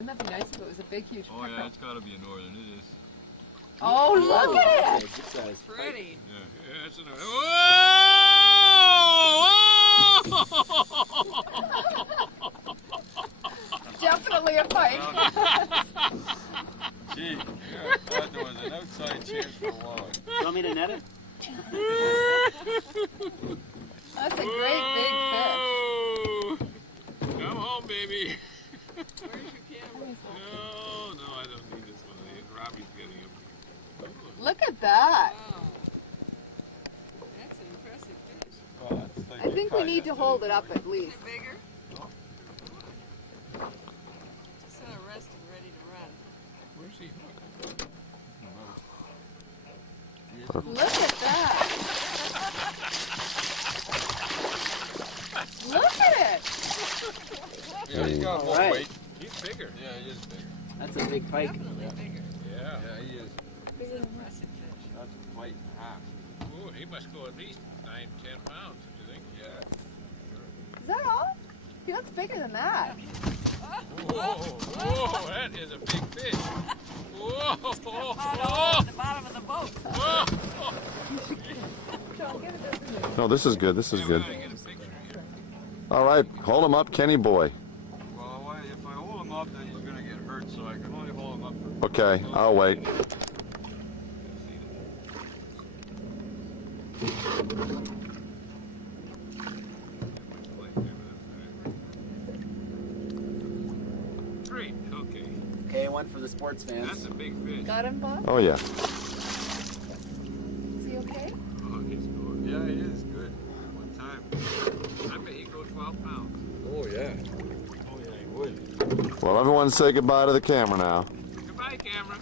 Wouldn't that be nice if it was a big, huge Oh yeah, it's got to be a northern. It is. Oh, look at it! Pretty. Yeah, it's a northern. Whoa! Definitely a pike. Gee, yeah, I thought there was an outside chance for a while. You want me to net it? That's a great big fish. Come home, baby. Where's your camera? No, I don't need this one. Robbie's getting him. Look at that. Wow. That's an impressive fish. Oh, that's like I think we need to hold it up at Is least. it bigger? Just on a rest and ready to run. Where's he hooked? Look at that. Look at it. Yeah, he's got more Alright. weight. He's bigger. Yeah, he is bigger. That's a big pike. Definitely bigger. Yeah, he is. It's an impressive fish. That's a plate and a half. Oh, he must go at least 9-10 pounds, do you think? Yeah. Is that all? He looks bigger than that. Whoa, that is a big fish. Whoa, At the bottom of the boat. No, this is good. This is good. Gotta get a picture here. All right, hold him up, Kenny boy. Well, if I hold him up, then he's gonna get hurt, so I can only hold him up for... Okay, I'll wait. Great, okay. Okay, one for the sports fans. That's a big fish. Got him, Bob? Oh yeah. Is he okay? Oh, he's good. Yeah, he is good. One time. I bet he'd go 12 pounds. Oh, yeah. Oh, yeah, he would. Well, everyone say goodbye to the camera now. Goodbye, camera.